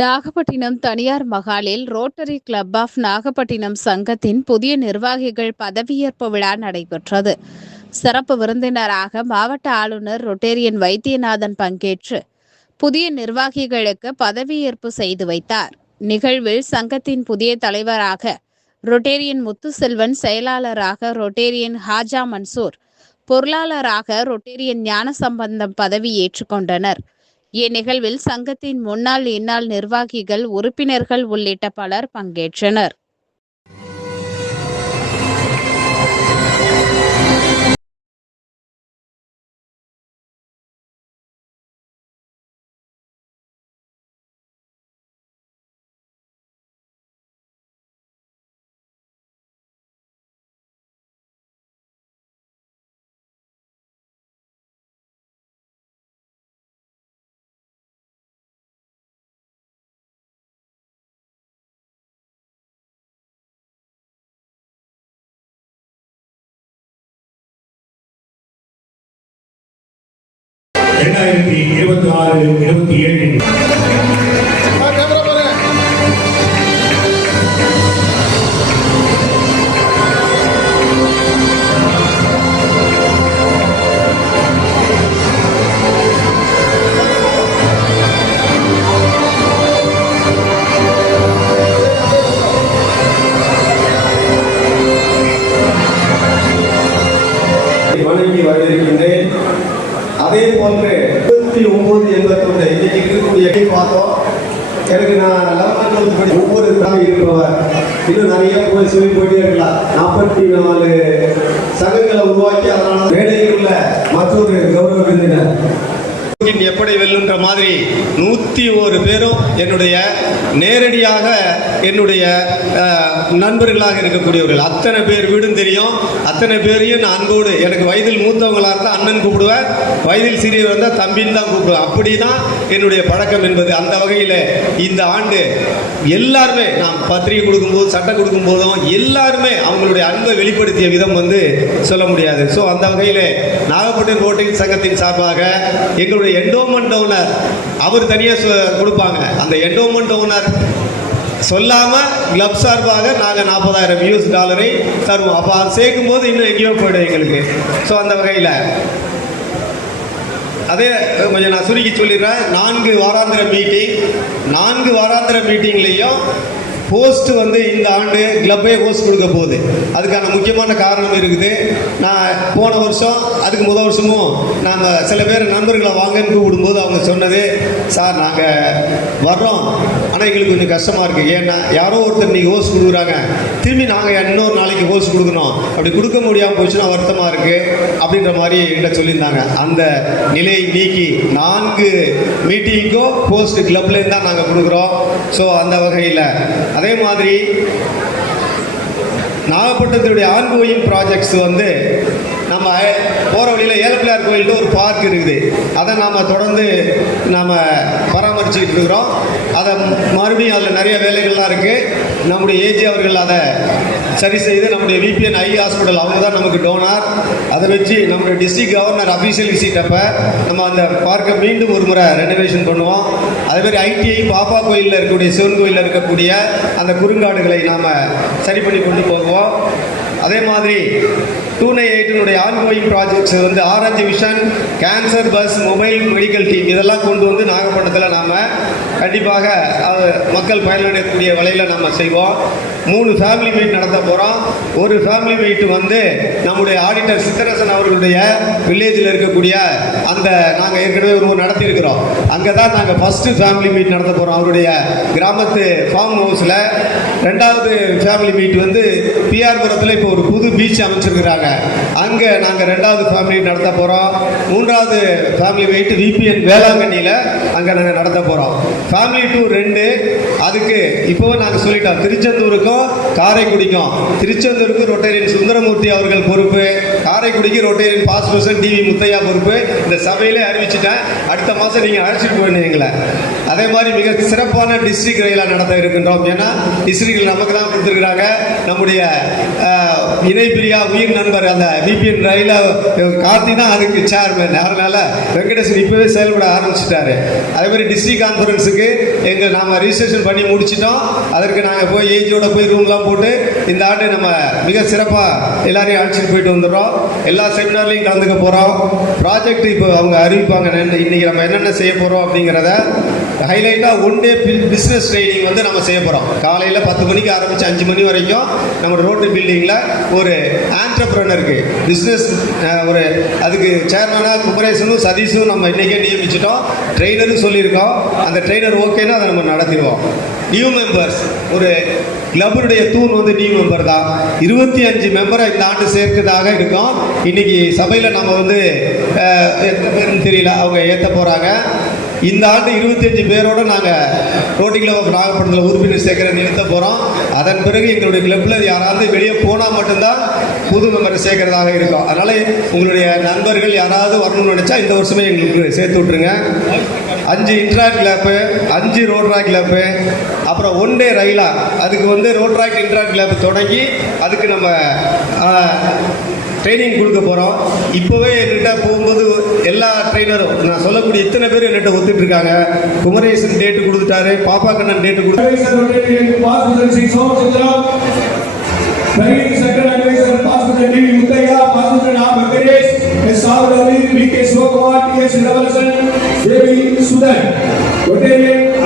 நாகப்பட்டினம் தனியார் மகாலில் rotary club of Nagapattinam சங்கத்தின் புதிய நிர்வாகிகள் பதவியேற்பு விழா நடைபெற்றது. சிறப்பு விருந்தினராக மாவட்ட ஆளுநர் ரொட்டேரியன் வைத்தியநாதன் பங்கேற்று புதிய நிர்வாகிகளுக்கு பதவியேற்பு செய்து வைத்தார். நிகழ்வில் சங்கத்தின் புதிய தலைவராக ரொட்டேரியன் முத்துசெல்வன், செயலாளராக ரொட்டேரியன் ஹாஜா மன்சூர், பொருளாளராக ரொட்டேரியன் ஞானசம்பந்தம் பதவி ஏற்றுக்கொண்டனர். இந்நிகழ்வில் சங்கத்தின் முன்னாள் இந்நாள் நிர்வாகிகள், உறுப்பினர்கள் உள்ளிட்ட பலர் பங்கேற்றனர். வணங்கி வரவேற்கின்றேன். அதே போன்று 2981 இன்னைக்கு இருக்கக்கூடிய பார்த்தோம். எனக்கு நான் 11th படி ஒவ்வொரு தாய் இருப்பவர் இன்னும் நிறைய போய் சொல்லி போயிட்டே இருக்கலாம். 44 சங்கங்களை உருவாக்கி அதனால வேலையில் உள்ள மற்றொரு கௌரவ விருந்தினர் எப்படி வெல்லுன்ற மாதிரி 101 பேரும் என்னுடைய நேரடியாக என்னுடைய நண்பர்களாக இருக்கக்கூடியவர்கள். அத்தனை பேர் வீடும் தெரியும். அத்தனை பேரையும் நான் அன்போடு, எனக்கு வயதில் மூத்தவங்களாக இருந்தால் அண்ணன் கூப்பிடுவேன், வயதில் சிறியவர் இருந்தால் தம்பின்னு தான் கூப்பிடுவேன். அப்படி தான் என்னுடைய பழக்கம் என்பது. அந்த வகையில் இந்த ஆண்டு எல்லாருமே நான் பத்திரிகை கொடுக்கும்போது, சட்டம் கொடுக்கும்போதும் எல்லாருமே அவங்களுடைய அன்பை வெளிப்படுத்திய விதம் சொல்ல முடியாது. ஸோ அந்த வகையில் நாகப்பட்டினம் ரோட்டரி சங்கத்தின் சார்பாக எங்களுடைய என்டோமெண்ட் ஓனர் அவர் தனியாக கொடுப்பாங்க. அந்த என்டோமெண்ட் ஓனர் சொல்லாம கிளப் சார்பாக நாங்கள் $40,000 தருவோம். அப்போ அதை சேர்க்கும் போது இன்னும் எங்கேயோ போயிடும் எங்களுக்கு. ஸோ அந்த வகையில் அதே கொஞ்சம் நான் சுருக்கி சொல்லிடுறேன். 4 வாராந்திர மீட்டிங்லேயும் ஹோஸ்ட் இந்த ஆண்டு கிளப்பே ஹோஸ்ட் கொடுக்க போகுது. அதுக்கான முக்கியமான காரணம் இருக்குது. நான் போன வருஷம் அதுக்கு முதல் வருஷமும் நாங்கள் சில பேர் நண்பர்களை வாங்கன்னு கூப்பிடும்போது அவங்க சொன்னது, சார் நாங்கள் வர்றோம், ஆனால் எங்களுக்கு கொஞ்சம் கஷ்டமாக இருக்குது. ஏன்னா யாரோ ஒருத்தர் நீங்கள் ஹோஸ்ட் கொடுக்குறாங்க, திரும்பி நாங்கள் இன்னொரு நாளைக்கு ஹோஸ்ட் கொடுக்கணும், அப்படி கொடுக்க முடியாமல் போச்சுன்னா வருத்தமாக இருக்குது அப்படின்ற மாதிரி என்கிட்ட சொல்லியிருந்தாங்க. அந்த நிலையை நீக்கி 4 மீட்டிங்கும் ஹோஸ்ட் கிளப்லேருந்து தான் நாங்கள் கொடுக்குறோம். ஸோ அந்த வகையில் அதே மாதிரி நாகப்பட்டினத்துடைய ஆன்கோயிங் ப்ராஜெக்ட்ஸ் நம்ம போகிற வழியில் ஏலப்பிள்ளையார் கோயில்னு ஒரு பார்க் இருக்குது. அதை நாம் தொடர்ந்து நாம் பராமரிச்சுக்கிட்டு இருக்கிறோம். அதை மறுபடியும் அதில் நிறைய வேலைகள்லாம் இருக்குது. நம்முடைய ஏஜி அவர்கள் அதை சரி செய்து நம்முடைய விபிஎன் ஐ ஹாஸ்பிட்டல் அவங்க தான் நமக்கு டோனார். அதை வச்சு நம்முடைய டிஸ்ட்ரிக்ட் கவர்னர் அஃபீஷியல் விசிட் அப்போ நம்ம அந்த பார்க்கை மீண்டும் ஒரு முறை ரெனோவேஷன் பண்ணுவோம். அதேமாதிரி ஐடிஐ பாப்பா கோயிலில் இருக்கக்கூடிய சிவன் கோயிலில் இருக்கக்கூடிய அந்த குறுங்காடுகளை நாம் சரி பண்ணி கொண்டு போவோம். அதே மாதிரி 298 ongoing projects orange vision, cancer bus, mobile medical team இதெல்லாம் கொண்டு நாகப்பட்டினத்தில் நாம் கண்டிப்பாக மக்கள் பயனடையக்கூடிய வகையில் நம்ம செய்வோம். 3 ஃபேமிலி மீட் நடத்த போகிறோம். ஒரு ஃபேமிலி மீட் நம்முடைய ஆடிட்டர் சித்தரசன் அவர்களுடைய வில்லேஜில் இருக்கக்கூடிய அந்த நாங்கள் ஏற்கனவே ஒரு நடத்தியிருக்கிறோம். அங்கே தான் நாங்கள் ஃபஸ்ட்டு ஃபேமிலி மீட் நடத்த போகிறோம் அவருடைய கிராமத்து ஃபார்ம் ஹவுஸில். 2வது ஃபேமிலி மீட் பிஆர்புரத்தில் இப்போ ஒரு புது பீச் அமைச்சிருக்கிறாங்க. அங்கே நாங்கள் 2வது ஃபேமிலி நடத்த போகிறோம். 3வது ஃபேமிலி மீட் விபிஎன் வேளாங்கண்ணியில் அங்கே நாங்கள் நடத்த போகிறோம். ஃபேமிலி டூர் 2 அதுக்கு இப்போவும் நாங்கள் சொல்லிட்டோம். திருச்செந்தூருக்கும் காரைக்குடிக்கும். திருச்செந்தூருக்கு ரொட்டேரியன் சுந்தரமூர்த்தி அவர்கள் பொறுப்பு, காரைக்குடிக்கு ரொட்டேரியன் பாஸ் பர்சன் டிவி முத்தையா பொறுப்பு இந்த சபையிலே அறிவிச்சிட்டேன். அடுத்த மாதம் நீங்கள் அழைச்சிட்டு போயிடுங்க எங்களை. அதே மாதிரி மிக சிறப்பான டிஸ்ட்ரிக்ட் ரயிலாக நடத்த இருக்கின்றோம். ஏன்னா டிஸ்ட்ரிக்டில் நமக்கு தான் கொடுத்துருக்குறாங்க. நம்முடைய இணைப்பிரியா உயிர் நண்பர் அந்த விபிஎன் ரயில கார்த்தி தான் அதுக்கு சேர்மேன். அதனால வெங்கடேசன் இப்போவே செயல்பட ஆரம்பிச்சிட்டாரு. அதே மாதிரி டிஸ்ட்ரிக்ட் கான்ஃபரன்ஸுக்கு நாம் ரிஜிஸ்ட்ரேஷன் பண்ணி முடிச்சிட்டோம். அதற்கு நாங்கள் போய் ஏஜோட போய் ரூம்லாம் போட்டு இந்த ஆண்டு நம்ம மிக சிறப்பாக எல்லாரையும் அழைச்சிட்டு போயிட்டு வந்துடுறோம். எல்லா செமினார்லையும் கலந்துக்க போகிறோம். ப்ராஜெக்ட் இப்போ அவங்க அறிவிப்பாங்க இன்றைக்கி நம்ம என்னென்ன செய்ய போகிறோம் அப்படிங்கிறத. ஹைலைட்டாக ஒன் டே பிஸ்னஸ் ட்ரைனிங் வந்து நம்ம செய்ய போகிறோம். காலையில் 10 மணிக்கு ஆரம்பித்து 5 மணி வரைக்கும் நம்ம ரோட்டு பில்டிங்கில் ஒரு ஆண்டர்ப்ரனருக்கு பிஸ்னஸ் ஒரு அதுக்கு சேர்மனாக குமரேசனும் சதீஷும் நம்ம இன்றைக்கே நியமிச்சிட்டோம். ட்ரெயினரும் சொல்லியிருக்கோம். அந்த ட்ரெயினர் ஓகேன்னா அதை நம்ம நடத்திடுவோம். நியூ மெம்பர்ஸ் ஒரு கிளப்புடைய தூண் வந்து நியூ மெம்பர் தான். 25 மெம்பரை இந்த ஆண்டு சேர்க்கிறதாக இருக்கும். இன்னைக்கு சபையில் நம்ம வந்து எத்தனை பேருன்னு தெரியல, அவங்க ஏற்ற போகிறாங்க. இந்த ஆண்டு 25 பேரோடு நாங்கள் ரோட்டரி கிளப் ஆஃப் நாகப்பட்டினத்தில் உறுப்பினர் சேர்க்கிற நிறுத்த போகிறோம். அதன் பிறகு எங்களுடைய கிளப்பில் யாராவது வெளியே போனால் மட்டும்தான் புது மெம்பரை சேர்க்கிறதாக இருக்கும். அதனால் உங்களுடைய நண்பர்கள் யாராவது வரணும்னு நினச்சா இந்த வருஷமே எங்களுக்கு சேர்த்து விட்ருங்க. 5 இன்ட்ராக்ட் கிளப்பு, 5 ரோட்ராக் கிளப்பு, அப்புறம் ஒன் டே ரயிலா அதுக்கு வந்து ரோட்ராக் இன்ட்ராக்ட் கிளப் தொடங்கி அதுக்கு நம்ம ட்ரைனிங் கொடுக்க போகிறோம். இப்போவே என்கிட்ட போகும்போது எல்லா ட்ரைனரும் நான் சொல்லக்கூடிய இத்தனை பேர் என்கிட்ட ஒத்துட்டு இருக்காங்க. குமரேசன் டேட்டு கொடுத்துட்டாரு, பாப்பா கண்ணன் டேட்டு கொடுத்தாரு.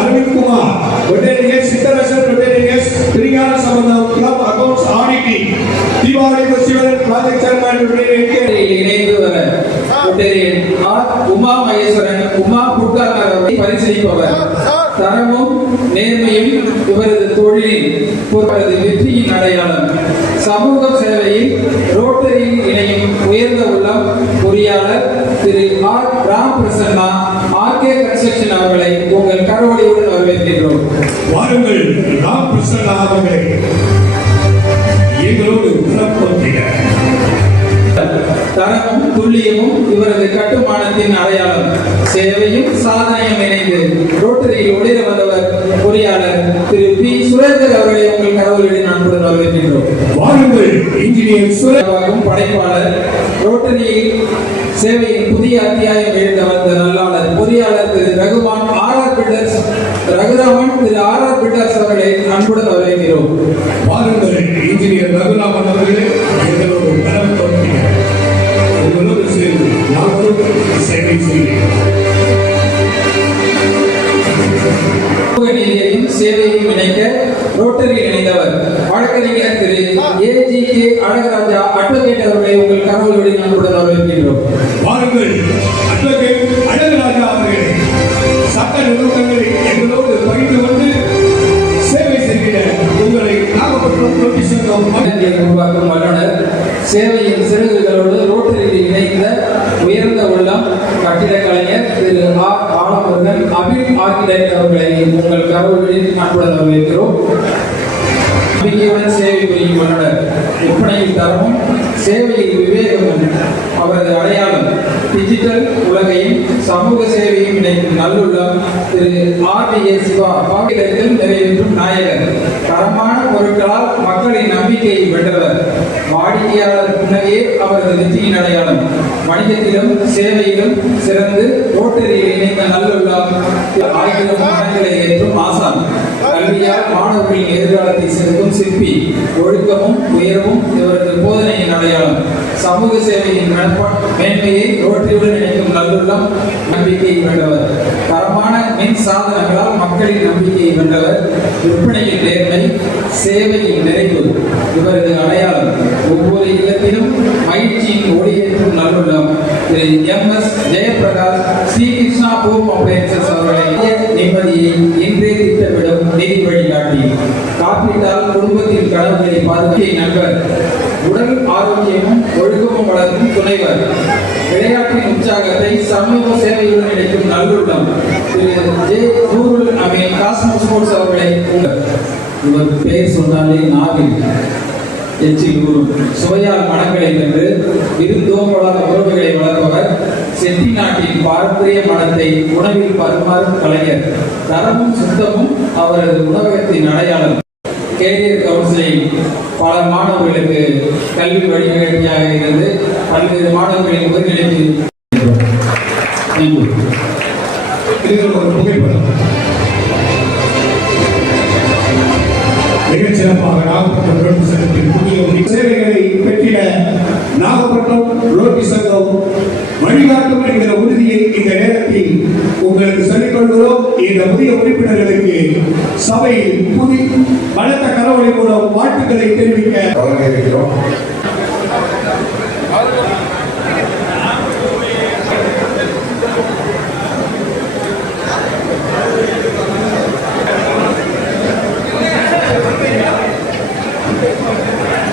Aravind Kumar, Deepavali festival project chairman இணைந்து வர உமா மகேஸ்வரன் உமா புட்கார் அவர்களை பரிசீலிப்பவர். தரமும் நேர்மையும் இவரது தொழிலில் இவரது வெற்றியின் அடையாளம். சமூக சேவையில் ரோட்டரியில் இணையும் உயர்ந்த உள்ளம் பொறியாளர் திரு R Ram Prasanna R K construction அவர்களை உங்கள் கரவொலியுடன் வரவேற்கிறோம். வாருங்கள் ராம் பிரசன்னா அவர்களை எங்களோடு தரமும் துல்லியமும் இவரது கட்டுமானத்தின் அடையாளம். சேவையும் சாதனையும் இணைந்து ரோட்டரியில் ஒளிர வந்தவர் பொறியாளர் திரு பி சுரேந்தர் அவர்களை உங்கள் கரவொலியுடன் அன்புடன் வரவேற்கின்றோம். வாருங்கள் இன்ஜினியர் சுரேந்தர் படைப்பாளர் ரோட்டரியில் சேவையின் புதிய அத்தியாயம் எழுத வந்த நல்லாளர் பொறியாளர் திரு ரகுராமன் திரு ஆர் பில்டர்ஸ் அவர்களை அன்புடன் வரவேற்கிறோம். வாருங்கள் இன்ஜினியர் ரகுராமன் அவர்களே எங்களோடு உங்களோடு சேர்ந்து நாங்களும் சேவை செய்கிறோம். சேவையை இணைக்க ரோட்டரியில் இணைந்தவர் வழக்கறிஞர் திரு ஏஜிகே அழகராஜா அட்வொகேட் அவர்களை உங்கள் கரவொலியுடன் அன்புடன் வரவேற்கிறோம். வாருங்கள் அட்வொகேட் அழகராஜா அவர்களே சட்ட நிறுவனங்களை எங்களோடு பகிர்ந்து வந்து சேவை செய்கிற உங்களை நாகப்பட்டினம் உருவாக்கும் வல்லுநர் சேவையின் சிறகுகளோடு ரோட்டரியில் இணைந்த உயர்ந்த உள்ளம் கட்டிடக் கலைஞர் திரு ஆர் ஆலமுருகன் அபில் ஆர்கிடெக்ட் அவர்களை உங்கள் கரவொலியுடன் அன்புடன் வரவேற்கிறோம். நம்பிக்கையுடன் சேவை புரியும் வல்லுநர் விற்பனையில் தரமும் சேவையில் விவேகமும் அவரது அடையாளம். டிஜிட்டல் உலகையும் சமூக சேவையும் இணைக்கும் நல்லுள்ளம் திரு ஆர்.டி.ஏ. சிவா பாக்கியத்தில் நிறைவேற்றும் நாயகர். தரமான பொருட்களால் மக்களின் நம்பிக்கையை வென்றவர். வாடிக்கையாளர் புன்னகையே அவரது வெற்றியின் அடையாளம். வணிகத்திலும் சேவையிலும் சிறந்து ரோட்டரியில் இணைந்த நல்லுள்ளம் 1000 மனங்களை ஏற்றும் ஆசான். கல்வியால் மாணவர்களின் எதிர்காலத்தை செலுத்தும் சிற்பி. ஒழுக்கமும் உயர்வும் இவரது போதனையின் அடையாளம். சமூக சேவையின் மேன்மையை ரோட்டரியுடன் இணைக்கும் நல்லுள்ளம் நம்பிக்கையை வென்றவர். தரமான மின் சாதனங்களால் மக்களின் நம்பிக்கையை வென்றவர். விற்பனையின் நேர்மை, சேவையின் நிறைவு இவரது அடையாளம். ஒவ்வொரு இல்லத்திலும் மகிழ்ச்சியின் ஒளியேற்றும் நல்லுள்ளம் திரு M S. Jayaprakash Srikrishna home appliances அவர்களை நிம்மதியை இன்றே திட்டமிடும் நிதி வழிகாட்டி. காப்பீட்டால் குடும்பத்தின் கடவுளை பாதுகாக்க நண்பர். உடல் ஆரோக்கியமும் ஒழுக்கமும் வளர்க்கும் துணைவர். விளையாட்டின் உற்சாகத்தை சமூக சேவையுடன் இணைக்கும் நல்லுள்ளம் திரு J. Noorul Ameen Cosmo Sports அவர்களை இவர் பெயர் சொன்னாலே நாவில் எச்சில் ஊறும் சுவையால் மனங்களை வென்று விருந்தோம்பலாத உறவுகளை வளர்ப்பவர் செட்டிநாட்டின் பாரம்பரிய மனத்தை உணவில் பரிமாறும் கலைஞர். தரமும் சுத்தமும் அவரது உணவகத்தின் அடையாளம். கேரியர் கவுன்சிலிங் பல மாணவர்களுக்கு கல்வி வழிகாட்டியாக இருந்து பல்வேறு மாணவர்களின் உதவிகளுக்கு ஒரு புகைப்படம் மிகச் சிறப்பாக நாகப்பட்டினம் ரோட்டரி சங்கத்தின் புதிய சேவைகளை பெற்றிட நாகப்பட்டினம் ரோட்டரி சங்கம் வழிகாட்டும் என்கிற உறுதியை இந்த நேரத்தில் உங்களுக்கு சொல்லிக் கொள்கிறோம். இந்த புதிய உறுப்பினர்களுக்கு சபையில் பலத்த கரவொலி மூலம் வாழ்த்துக்களை தெரிவிக்க